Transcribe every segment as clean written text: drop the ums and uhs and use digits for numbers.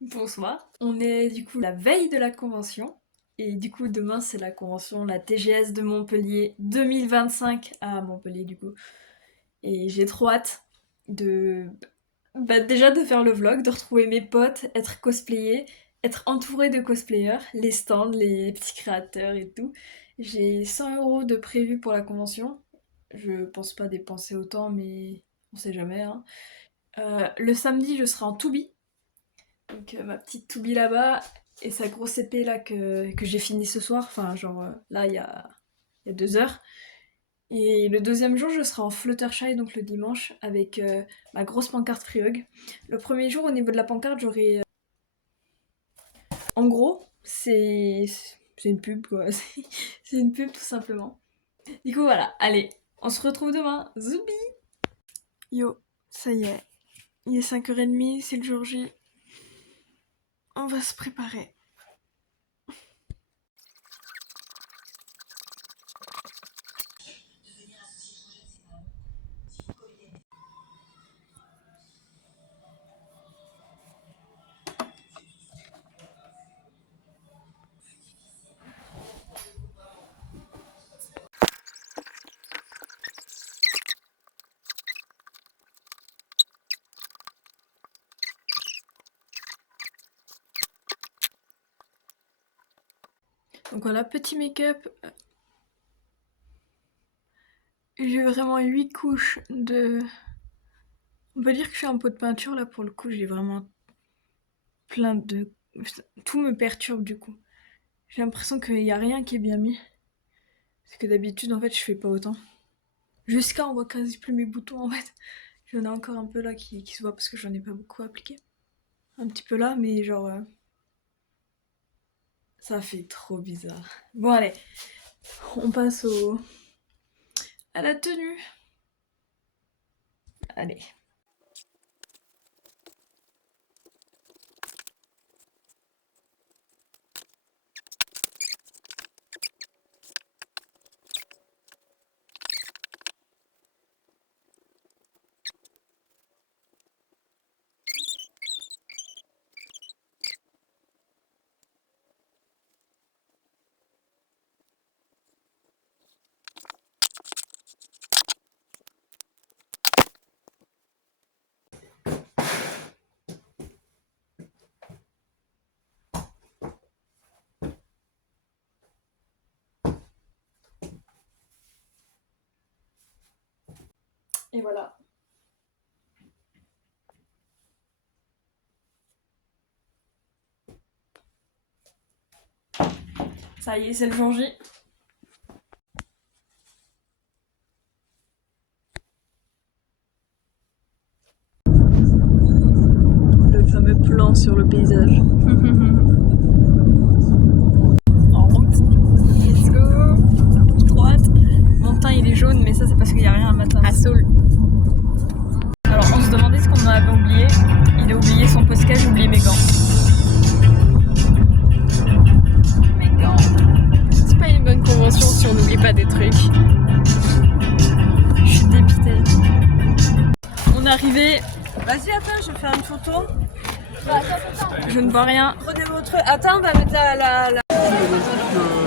Bonsoir. On est du coup la veille de la convention. Et du coup demain c'est la convention, la TGS de Montpellier 2025 à Montpellier du coup. Et j'ai trop hâte de... déjà de faire le vlog, de retrouver mes potes, être cosplayé, être entourée de cosplayers, les stands, les petits créateurs et tout. J'ai 100 € de prévu pour la convention. Je pense pas dépenser autant mais on sait jamais hein. Le samedi je serai en Toubi. Donc ma petite Toubi là-bas et sa grosse épée là que j'ai fini ce soir, enfin genre là il y a 2 heures. Et le deuxième jour je serai en Fluttershy, donc le dimanche, avec ma grosse pancarte Freehug. Le premier jour au niveau de la pancarte j'aurai... En gros c'est une pub quoi, c'est une pub tout simplement. Du coup voilà, allez, on se retrouve demain, zoubi. Yo, ça y est, il est 5h30, c'est le jour J. On va se préparer. Donc voilà, petit make-up. J'ai vraiment 8 couches de... On peut dire que je suis en pot de peinture là pour le coup, j'ai vraiment plein de... Tout me perturbe du coup. J'ai l'impression qu'il n'y a rien qui est bien mis. Parce que d'habitude en fait je fais pas autant. Jusqu'à on voit quasi plus mes boutons en fait. J'en ai encore un peu là qui se voit parce que j'en ai pas beaucoup appliqué. Un petit peu là mais genre... Ça fait trop bizarre. Bon allez, on passe à la tenue. Allez. Et voilà. Ça y est, c'est le jour J. Le fameux plan sur le paysage. En route. Let's go. Trop hâte. Mon teint il est jaune, mais ça c'est parce qu'il n'y a rien à matin. À Saul. Alors on se demandait ce qu'on en avait oublié. Il a oublié son posca, j'ai oublié mes gants. Mes gants. C'est pas une bonne convention si on n'oublie pas des trucs. Je suis dépitée. On est arrivé. Vas-y, attends, je fais une photo. Je ne vois rien. Prenez votre... Attends, on va mettre la...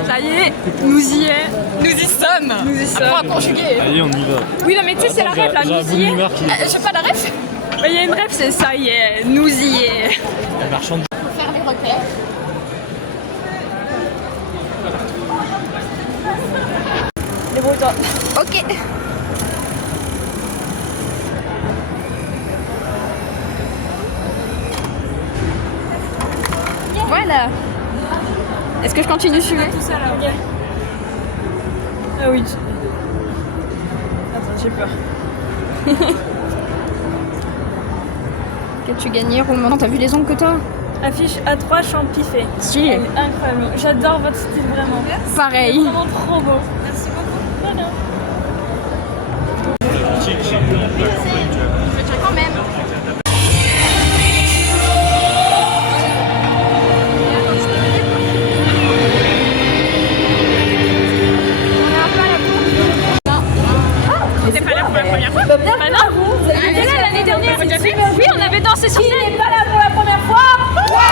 Ça y est, nous y est. Nous y sommes. Nous y sommes. Apprends à conjuguer. Allez, on y va. Oui, non mais tu sais, c'est la rêve là, J'ai un nous bout de y est. mémoire qui Je sais pas la ref. Il y a une rêve, c'est ça y est, nous y est. la marchande. Faut faire les repères. Débrouille-toi. Ok. Voilà. Est-ce que je continue de suivre? Tout ça là, ok. Ah oui. Attends, j'ai peur. Qu'as-tu gagné, roulement? T'as vu les ongles que t'as? Affiche A3 champiffée. Stylé. Incroyable. J'adore votre style vraiment. Pareil. Vraiment trop beau. Merci beaucoup. Voilà. Je tiens quand même. C'était pas là pour la première fois. Bah non, vous étiez là l'année dernière. Oui, on avait dansé sur scène. Qui n'est pas là pour la première fois?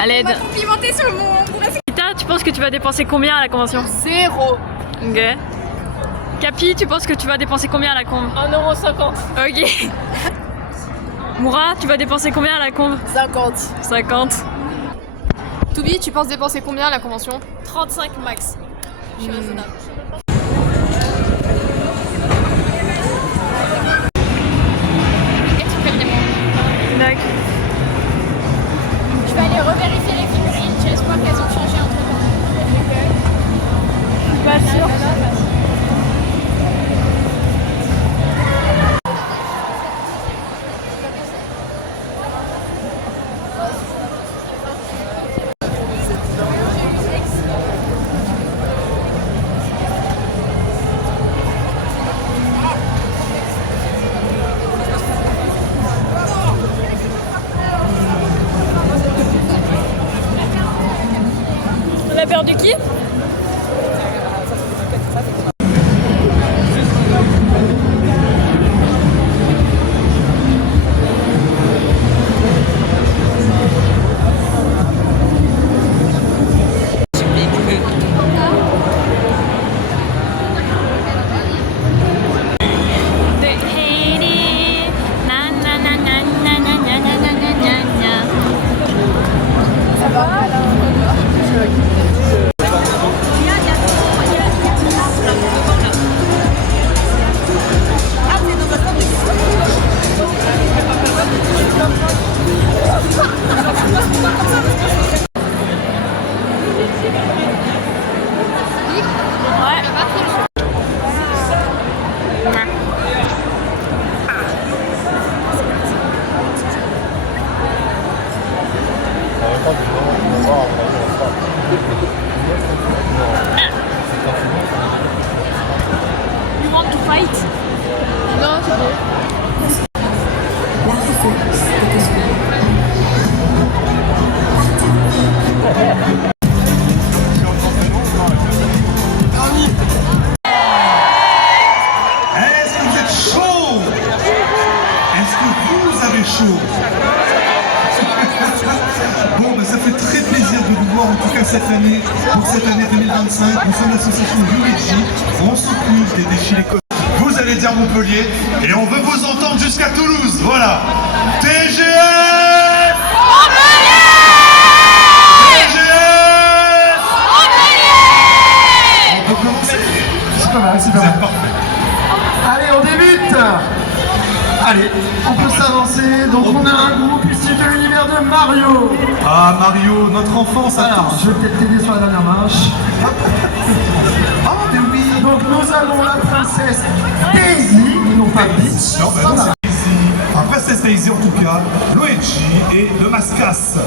À l'aide. On va complimenter sur mon bourrasque. Rita, tu penses que tu vas dépenser combien à la convention? 0. Ok. Capi, tu penses que tu vas dépenser combien à la conve? 1,50 €. Ok. Moura, tu vas dépenser combien à la conve? 50. 50. Toubi, tu penses dépenser combien à la convention? 35 max. Je suis raisonnable. D'accord. Je vais aller revérifier les figurines. J'espère qu'elles ont changé entre temps. Pas sûr. On a perdu qui? You want to fight? Non, c'est bon. Est-ce que vous êtes chaud? Est-ce que vous avez chaud? Bon, ben ça fait très plaisir de vous voir en tout cas cette année, pour cette année 2025. Nous sommes l'association Yumeji, on s'occupe des défilés comiques. Vous allez dire Montpellier et on veut vous entendre jusqu'à Toulouse, voilà. TGF TGF On peut commencer? C'est pas mal, c'est pas mal. Allez, on débute. Allez, on peut s'avancer. Donc on a un groupe ici de l'univers de Mario. Ah Mario, notre enfance à Alors, tous. je vais peut-être t'aider sur la dernière marche. Ah mais oui. Donc nous avons la princesse Daisy, et non pas Peach. Non, ben non, c'est Daisy. Un princesse Daisy en tout cas, Luigi et le Mascas.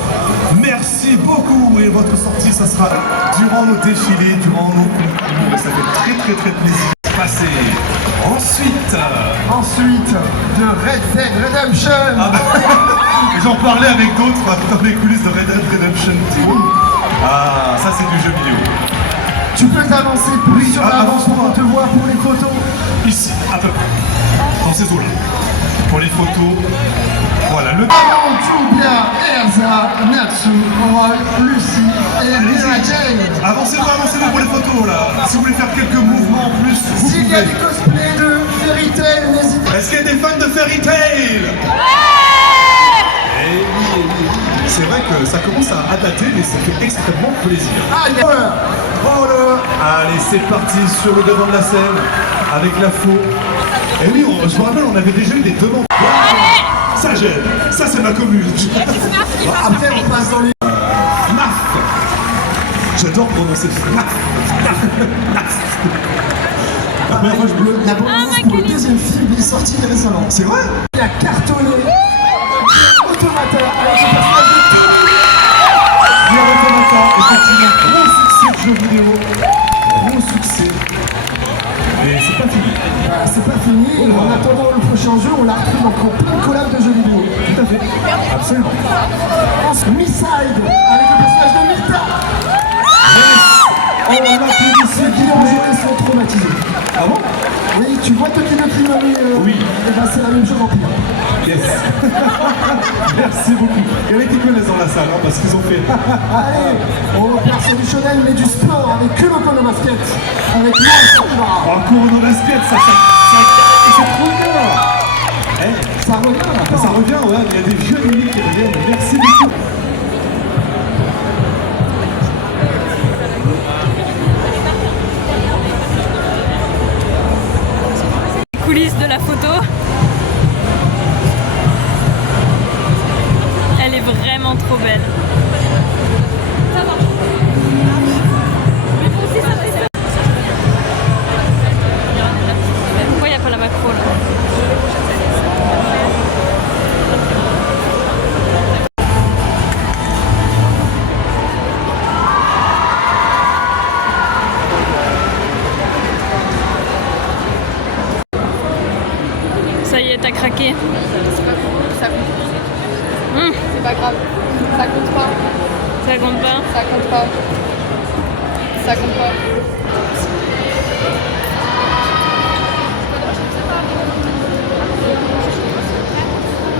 Merci beaucoup et votre sortie, ça sera durant nos défilés, durant nos concours et ça fait très plaisir de passer. Ensuite, de Red Dead Redemption. Ah bah, j'en parlais avec d'autres dans les coulisses de Red Dead Redemption 2. Ah, ça c'est du jeu vidéo. Tu peux t'avancer plus sur l'avance avance pour moi. qu'on te voit pour les photos. Ici, à peu près. Dans ces eaux-là. Pour les photos. Voilà, le... Avant tout bien, Elsa, Natsu, Roy, Lucie et Mira Jane. Avancez-vous pour les photos là. Si vous voulez faire quelques mouvements en plus, vous S'il y a pouvez. du cosplay de Fairy Tail, n'hésitez pas. Est-ce qu'il y a des fans de Fairy Tail? Eh oui. C'est vrai que ça commence à dater, mais ça fait extrêmement plaisir. Ah, il y a peur. Oh là. Allez, c'est parti sur le devant de la scène avec la faux. Et oui, je me rappelle, on avait déjà eu des demandes. Ça j'aime, ça c'est ma commune. Après, on passe dans les... Naf. J'adore prononcer Naf. La première fois, je bleu. La bande-annonce pour le deuxième film est sorti récemment. C'est vrai? Il a cartonné Automata avec le personnage de Bien Automata, effectivement, gros succès de jeu vidéo. Gros succès. Et c'est pas fini. C'est pas fini, et en attendant le prochain jeu, on la retrouve encore plein de collabs de jeux vidéo. Tout à fait. Absolument. Ensuite, Misside avec le personnage de Mita. Oh, on applaudit ceux qui en joué et sont traumatisés. Ah bon? Oui, tu vois Toki no Kimami, Oui. et ben c'est la même chose en pire. Yes. Merci beaucoup. Il y en a qui connaissent dans la salle, hein, parce qu'ils ont fait. Allez, on repart sur du Shonen, mais du sport avec Kuroko no Basket. Avec Monstra. Oh, Kuroko no Basket, ça c'est trop bien. Eh, Ça revient là. ça revient, ouais, il y a des vieux animés qui reviennent. Merci beaucoup. Coulisses de la photo. Elle est vraiment trop belle. Pourquoi il n'y a pas la macro là? Ça y est, t'as craqué. Ça compte. C'est pas grave. Ça compte pas. Ça compte pas? Ça compte pas. Ça compte pas.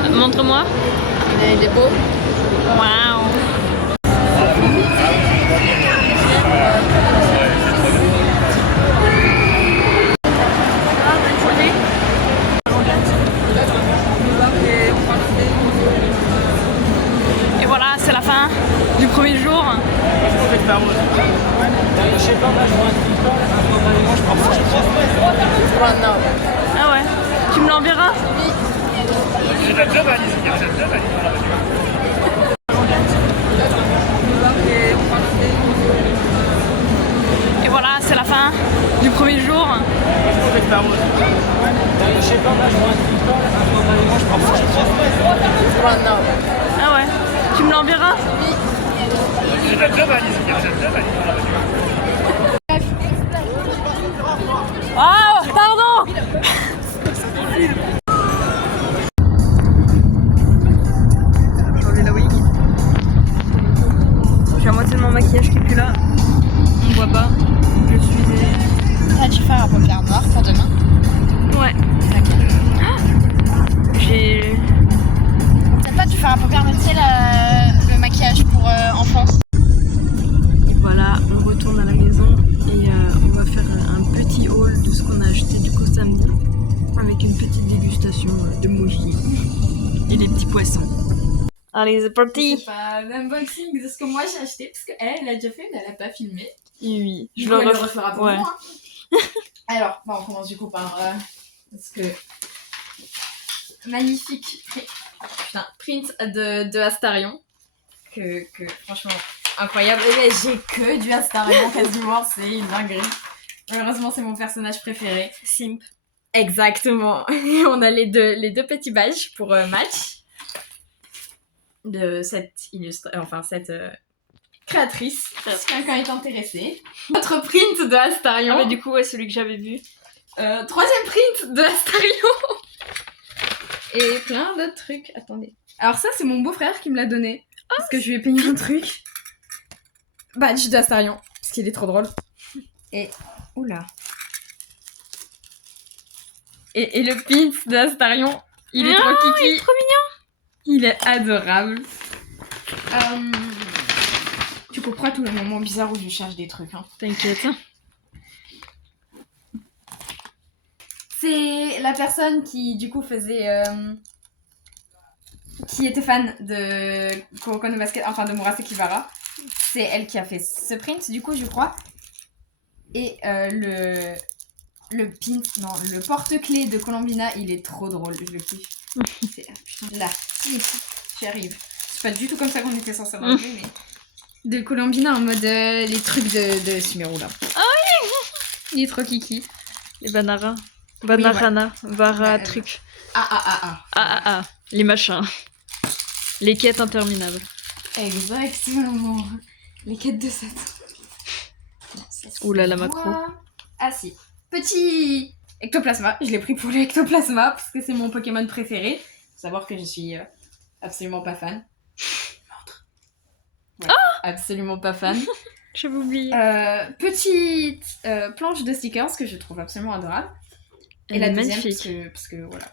Montre-moi. Il est beau. Waouh. Et voilà, c'est la fin du premier jour. Ah ouais, tu me l'enverras? Et voilà, c'est la fin du premier jour. Ah ouais, tu me l'enverras? Ah, pardon! J'ai enlevé la wig. J'ai la moitié de mon maquillage qui est plus là. On voit pas. Je suis T'as dû faire un paupière noir pour demain? Ouais. J'ai... T'as pas dû faire un paupière, mais tu sais, le maquillage pour enfants? Et voilà, on retourne à la maison et on va faire un petit haul de ce qu'on a acheté du coup samedi avec une petite dégustation de moji et les petits poissons. Allez, c'est parti! C'est pas l'unboxing de ce que moi j'ai acheté parce qu'elle l'a déjà fait mais elle a pas filmé. Oui, Du coup, elle le refera pour ouais. moi. Alors, bon, on commence du coup par parce que magnifique print de Astarion que franchement incroyable. Et j'ai que du Astarion quasiment, c'est une dinguerie. Malheureusement, c'est mon personnage préféré. Simp. Exactement. Et on a les deux petits badges pour match de cette créatrice. Si quelqu'un est intéressé. Autre print de Astarion. Ah bah du coup, ouais, celui que j'avais vu. Troisième print de Astarion. Et plein d'autres trucs. Attendez. Alors ça, c'est mon beau-frère qui me l'a donné. Parce que je lui ai payé un truc. Badge d'Astarion. Parce qu'il est trop drôle. Et... Oula. Et le pin d'Astarion, il est trop kiki. Il est trop mignon. Il est adorable. Tu comprends tous les moments bizarres où je cherche des trucs. Hein. T'inquiète. C'est la personne qui, du coup, faisait... qui était fan de Kuroko no Basket, enfin de Murasaki Vara. C'est elle qui a fait ce print, du coup, je crois. Et le pin, non, le porte-clés de Colombina, il est trop drôle, je le kiffe. Putain, là, ici, j'y arrive. C'est pas du tout comme ça qu'on était censé l'enlever, mais... De Colombina en mode les trucs de Sumeru, là. Ah oui. Il est trop kiki. Les Banara. Banarana. Vara, truc. Ah. Les machins. Les quêtes interminables. Exactement. Les quêtes de 7. Oula, la macro. Ah si. Petit ectoplasma. Je l'ai pris pour l'ectoplasma parce que c'est mon Pokémon préféré. Faut savoir que je suis absolument pas fan. Ouais, absolument pas fan. J'avais oublié. Petite planche de stickers que je trouve absolument adorable. Et la deuxième magnifique. parce que voilà.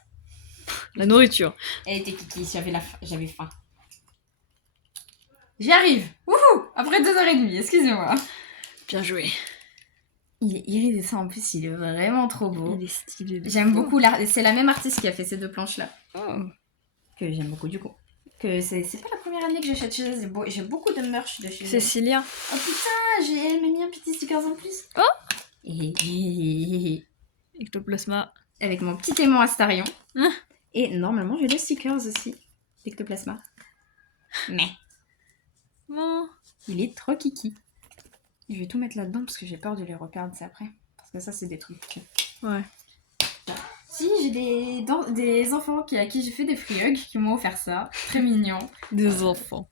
La nourriture. Elle était kiki, j'avais faim. J'y arrive. Wouhou. Après 2h30, excusez-moi. Bien joué. Il est iridescent en plus, il est vraiment trop beau. Il est stylé. J'aime beaucoup l'art. C'est la même artiste qui a fait ces 2 planches-là. Oh. Que j'aime beaucoup du coup. Que c'est pas la première année que j'achète chez elle. J'ai beaucoup de merch de chez elle. Cécilia. Oh putain, elle m'a mis un petit sticker en plus. Oh. Et Ectoplasma. avec mon petit aimant Astarion. Hein. Et normalement, j'ai les stickers aussi d'Ectoplasma. Mais Bon. il est trop kiki. Je vais tout mettre là-dedans parce que j'ai peur de les reperdre c'est après. Parce que ça, c'est des trucs. Ouais. Si, j'ai des enfants à qui j'ai fait des free hugs qui m'ont offert ça. Très mignon. Des enfants.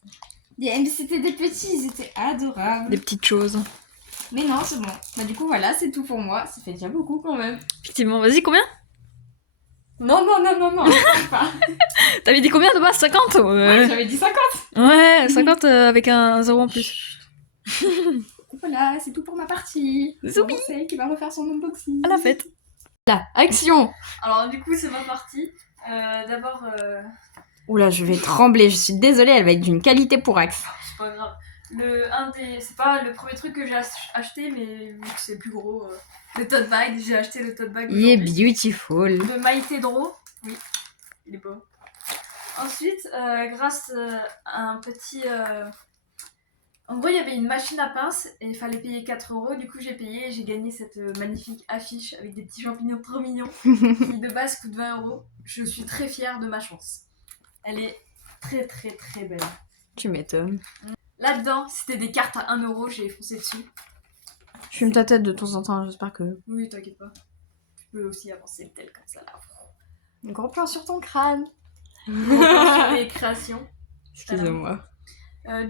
Mais c'était des petits, ils étaient adorables. Des petites choses. Mais non, c'est bon. Bah du coup, voilà, c'est tout pour moi. Ça fait déjà beaucoup quand même. Effectivement, vas-y, combien? Non, je sais pas. T'avais dit combien de base? 50? Ouais, j'avais dit 50. Ouais, 50 avec un 0 en plus. Voilà, c'est tout pour ma partie. Zoubi. C'est elle qui va refaire son unboxing. À la fête. Là, action. Alors du coup c'est ma partie. D'abord, Oula, je vais trembler. Je suis désolée, elle va être d'une qualité pour Axe. c'est pas grave. C'est pas le premier truc que j'ai acheté, mais vu que c'est plus gros, le tote bag. J'ai acheté le tote bag Il est aujourd'hui. beautiful. De Maïté Dro. Oui, il est beau. Ensuite, grâce à un petit... En gros, il y avait une machine à pince et il fallait payer 4 €. Du coup, j'ai payé et j'ai gagné cette magnifique affiche avec des petits champignons trop mignons qui de base coûte 20 €. Je suis très fière de ma chance. Elle est très très très belle. Tu m'étonnes. Là-dedans, c'était des cartes à 1 €, j'ai foncé dessus. Je fume ta tête de temps en temps, j'espère que... Oui, t'inquiète pas. Tu peux aussi avancer le tel comme ça là. Un gros plan sur ton crâne. Sur les créations. Excusez-moi.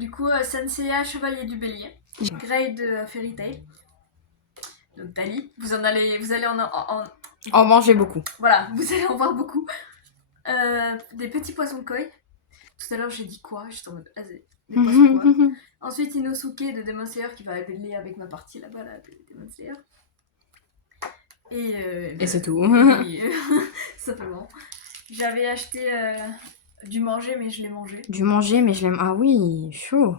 Du coup, Senseiya, Chevalier du Bélier. Grade Fairy Tail. Donc Tali. Vous allez En manger beaucoup. Voilà, vous allez en voir beaucoup. Des petits poissons koi. Tout à l'heure, j'ai dit quoi? J'étais en mode... des poissons koi. Ensuite, Inosuke de Demon Slayer qui va appeler avec ma partie là-bas, là, de Demon Slayer. Et c'est tout. Oui, simplement. J'avais acheté du manger, mais je l'ai mangé. Du manger, mais je l'aime... Ah oui, chaud.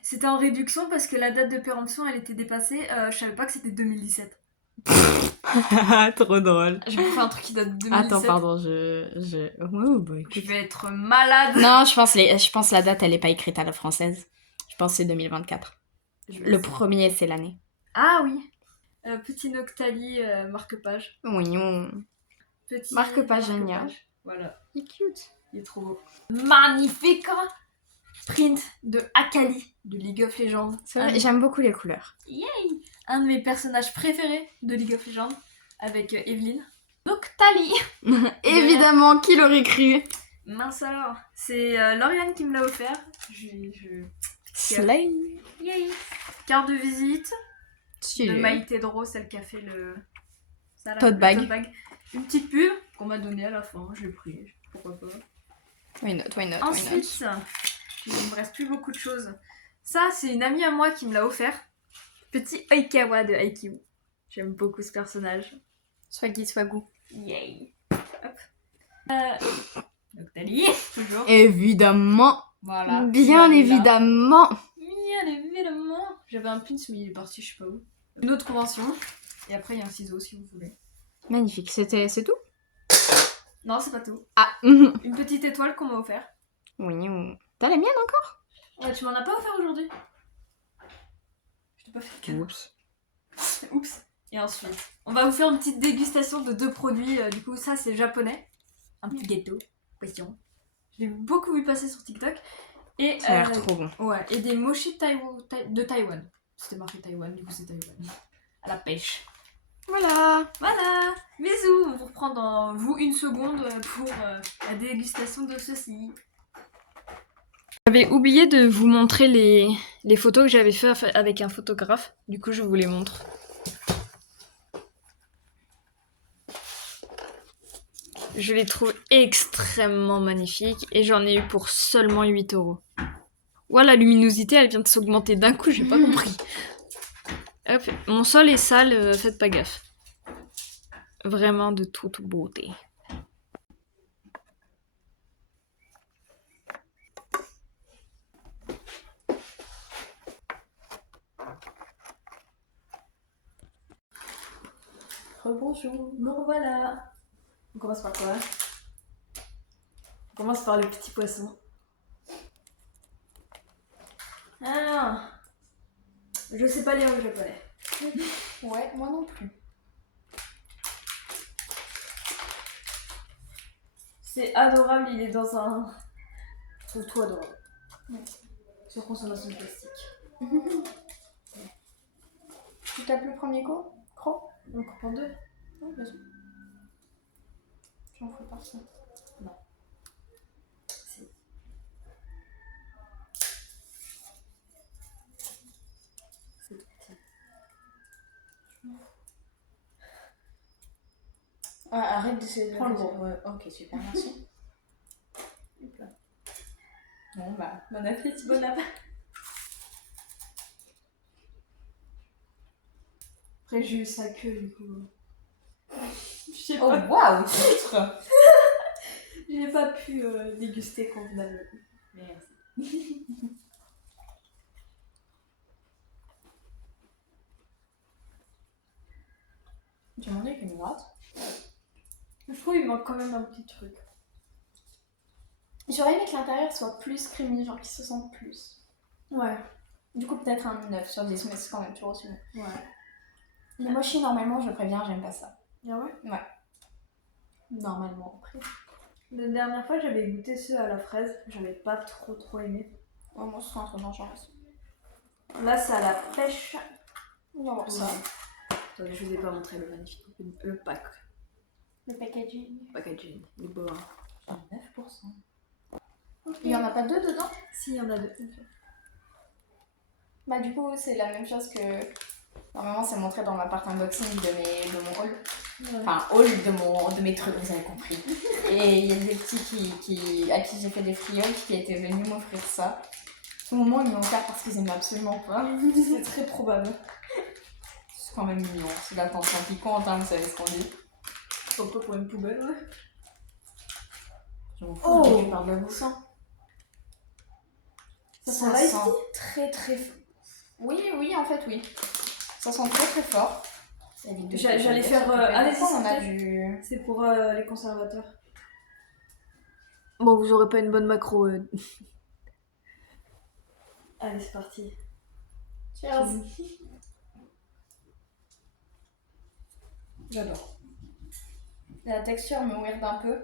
C'était en réduction parce que la date de péremption, elle était dépassée. Je savais pas que c'était 2017. Trop drôle. Je vais faire un truc qui date de 2017. Attends, pardon, Oh, bah Je écoute. vais être malade. Non, je pense la date, elle est pas écrite à la française. Je pense que c'est 2024. Le premier, c'est l'année. Ah oui. Petit Noctali, marque-page. Mignon. Petit Marque-page génial. Voilà. Il est cute. Il est trop beau. Magnifique print de Akali de League of Legends. C'est vrai, j'aime beaucoup les couleurs. Un de mes personnages préférés de League of Legends avec Evelyn. Noctali. Évidemment, qui l'aurait cru? Mince alors. C'est Lauriane qui me l'a offert. Slime. Yay. Carte de visite de Stylé. Maïté Dro, celle qui a fait le... ça, là, Tote le bag. tote bag. Une petite pub qu'on m'a donnée à la fin. Je l'ai pris. Pourquoi pas. Why not, why not, why Ensuite, il me reste plus beaucoup de choses. Ça, c'est une amie à moi qui me l'a offert. Petit Oikawa de Haikyuu. J'aime beaucoup ce personnage. Swaggy swagou. Yay. Hop. Noctali, toujours. Évidemment. Voilà. Bien Celui-là. évidemment. Bien évidemment. J'avais un pins, mais il est parti, je sais pas où. Une autre convention. Et après, il y a un ciseau si vous voulez. Magnifique. C'est tout? Non, c'est pas tout. Ah. Une petite étoile qu'on m'a offert. Oui. T'as la mienne encore? Ouais, tu m'en as pas offert aujourd'hui. Je t'ai pas fait de cadeau. Oups. Oups. Et ensuite, on va vous faire une petite dégustation de 2 produits. Du coup, ça, c'est japonais. Un petit gâteau. Question. Je l'ai beaucoup vu passer sur TikTok. Et, Ça a l'air trop bon. Ouais, et des mochi de Taïwan. C'était marqué Taïwan, du coup, c'est Taïwan. À la pêche. Voilà. Voilà. Bisous. On vous reprend dans vous une seconde pour la dégustation de ceci. J'avais oublié de vous montrer les photos que j'avais fait avec un photographe. Du coup, je vous les montre. Je les trouve extrêmement magnifiques et j'en ai eu pour seulement 8 €. Ouah, la luminosité, elle vient de s'augmenter d'un coup, j'ai pas compris. Hop, mon sol est sale, faites pas gaffe. Vraiment de toute beauté. Rebonjour, nous revoilà. On commence par quoi? On commence par le petit poisson. Ah, je sais pas lire le japonais. Ouais, moi non plus. C'est adorable, il est dans un... Je trouve tout adorable. Sur consommation de plastique. Tu tapes le premier coup? Croc? On coupe en deux. Oui, vas-y. J'en fais par ça. Non. Si. C'est tout petit. Ah, arrête d'essayer de Prends le faire ça. gros. Ouais, ok, super, merci. Hop là. Bon bah, bon appétit. Bon appétit. Après j'ai eu sa queue du coup. Je sais Oh pas. waouh, titre. J'ai pas pu déguster convenablement. Merci. J'ai mangé avec une droite. Je trouve qu'il manque quand même un petit truc. J'aurais aimé que l'intérieur soit plus creamy, genre qu'il se sente plus. Ouais. Du coup, peut-être un 9 sur 10, mais c'est quand même toujours aussi bon. Ouais. Les mochis, normalement, je préviens, j'aime pas ça. Ah ouais? Ouais. Normalement, après. La dernière fois j'avais goûté ceux à la fraise, j'avais pas trop aimé. Oh, moi, c'est un truc dans genre. Là c'est à la pêche. On va voir ça. Attendez, je vous ai pas montré le magnifique le pack. Le packaging. Packaging, il est beau hein. 9%. Il y en a pas deux dedans? Si, il y en a deux. Bah, du coup, c'est la même chose que. Normalement, c'est montré dans ma part unboxing de mon haul. Ouais. Enfin, haul de mes trucs, vous avez compris. Et il y a des petits à qui j'ai fait des frioles qui étaient venus m'offrir ça. Au moment, ils m'ont offert parce qu'ils aimaient absolument pas. C'est très probable. C'est quand même mignon. C'est l'attention qui compte, hein, vous savez ce qu'on dit. Faut pas pour une poubelle, ouais. Je m'en fous, Oh, tu parles de vous sang. Ça sent l'ice tea très très fort. Oui, en fait, oui. Ça sent très très fort. J'allais faire. Allez, Allez, on a du. c'est pour les conservateurs. Bon, vous aurez pas une bonne macro. Allez, c'est parti. Cheers. J'adore. La texture me weird un peu.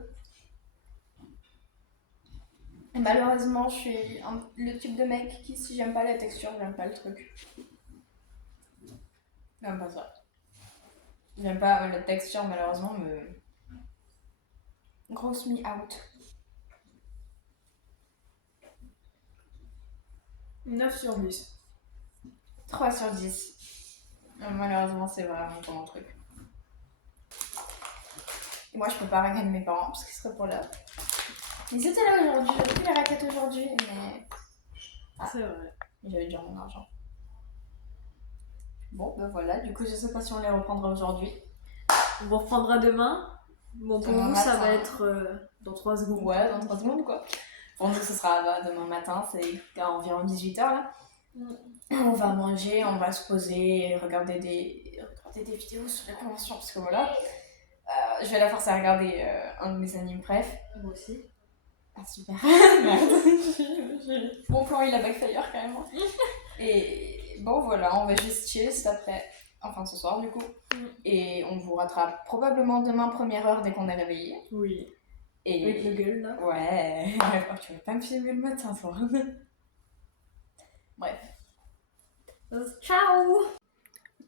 Et malheureusement, je suis le type de mec qui, si j'aime pas la texture, j'aime pas le truc. J'aime pas ça. J'aime pas la texture, malheureusement, me gross me out. 9 sur 10. 3 sur 10. Malheureusement, c'est vraiment pas mon truc. Et moi, je peux pas regarder mes parents parce qu'ils seraient pas là. Ils étaient là aujourd'hui, j'avais pu les raquettes aujourd'hui, mais. Ah. C'est vrai. J'avais déjà mon argent. Bon, ben voilà, du coup, je sais pas si on les reprendra aujourd'hui. On vous reprendra demain. Bon, pour Demain vous, ça matin. va être dans 3 secondes. Ouais, dans 3 secondes, quoi. Pour nous, ce sera demain matin, c'est à environ 18h là. On va manger, on va se poser et regarder des vidéos sur la convention, parce que voilà. Je vais la forcer à regarder un de mes animes préf. Moi aussi. Ah super. Merde. Mon plan il a backfire carrément. Et bon voilà, on va juste chill cet après, enfin ce soir du coup. Et on vous rattrape probablement demain première heure dès qu'on est réveillé. Oui. Et Avec le gueule là. ouais. Oh, tu vas pas me filmer le matin toi. Bref. Ciao.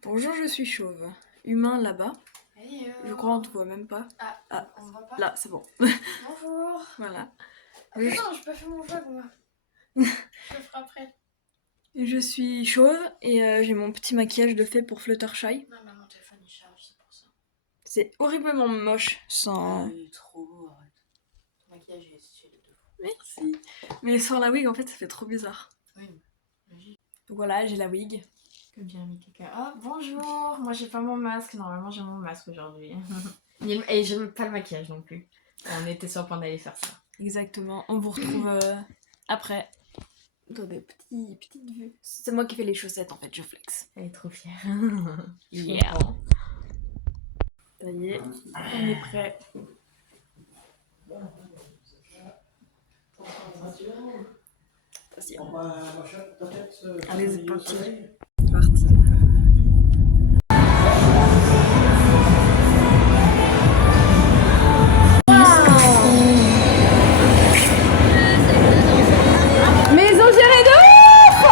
Bonjour, je suis chauve. Humain là-bas. Hey, Je crois on te voit même pas. Ah, on me voit pas. Là, c'est bon. Bonjour. Voilà. Ah, putain, j'ai pas fait mon vlog moi. Je le ferai après. Je suis chauve et j'ai mon petit maquillage de fait pour Fluttershy. Non, mais mon téléphone il charge, c'est pour ça. C'est horriblement moche sans... Oui, trop, arrête. Ton maquillage est stylé de fou. Merci. Mais sans la wig, en fait, ça fait trop bizarre. Oui, magique. Donc voilà, j'ai la wig. Comme dirait quelqu'un. Ah bonjour, moi j'ai pas mon masque, normalement j'ai mon masque aujourd'hui. Et je n'aime pas le maquillage non plus. On était sur le point d'aller faire ça. Exactement. On vous retrouve après. Dans des petites vues. C'est moi qui fais les chaussettes, en fait, je flex. Elle est trop fière. Yeah. Ça y est, on est prêt. Attention. Allez, c'est parti. C'est parti. Maison gérée de ouf!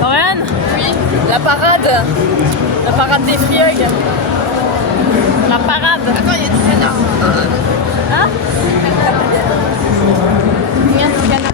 Lauriane? Oui. La parade des friogues. La parade. Attends, il y a du canard. Hein? Il y a du canard.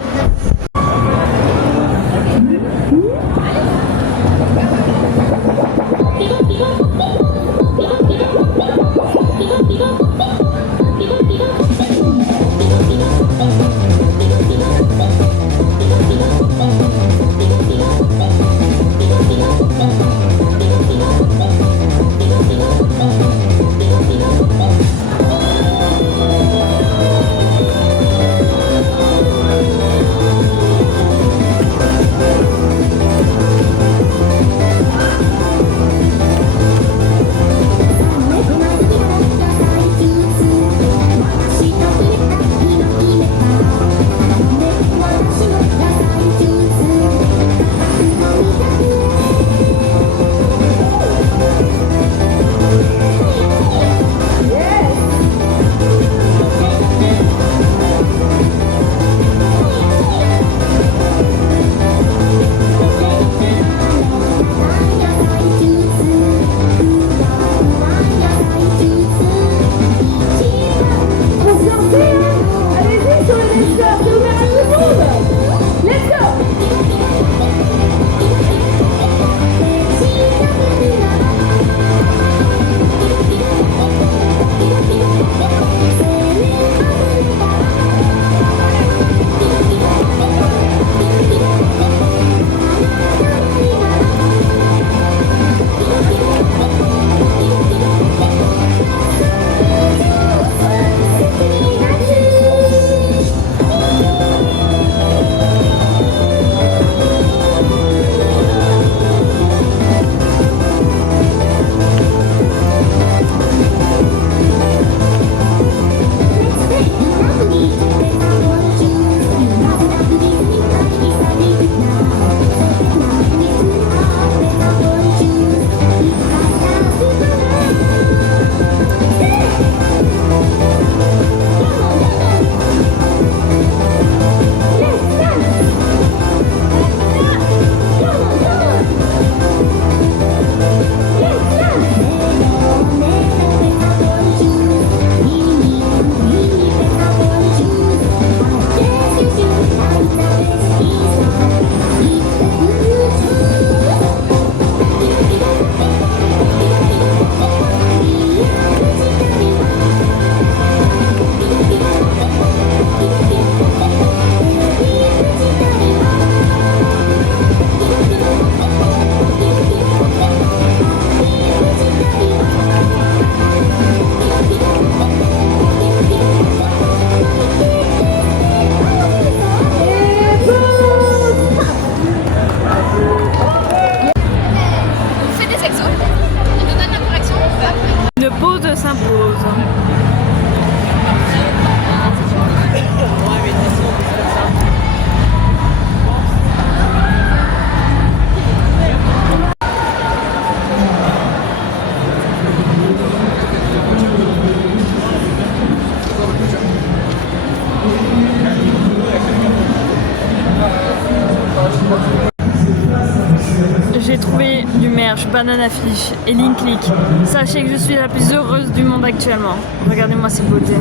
J'ai trouvé du merch, Banana Fish et Link Click. Sachez que je suis la plus heureuse du monde actuellement. Regardez-moi ces beautés.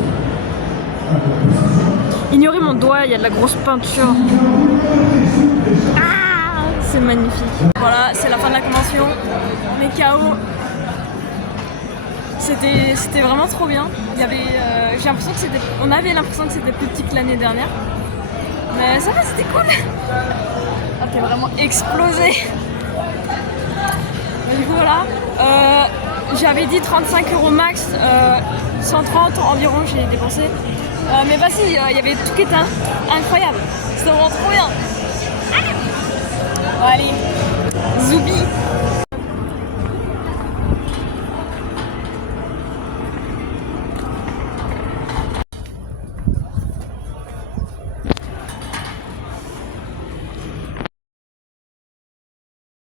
Ignorez mon doigt, il y a de la grosse peinture. Ah, c'est magnifique. Voilà, c'est la fin de la convention. On est KO. C'était vraiment trop bien. Il y avait, j'ai l'impression que c'était, on avait l'impression que c'était plus petit que l'année dernière. Mais ça va, c'était cool. Ah, t'es vraiment explosé. Du coup voilà, j'avais dit 35 € max, 130 environ j'ai dépensé. Mais vas-y, il y avait tout qui était incroyable, c'était vraiment trop bien.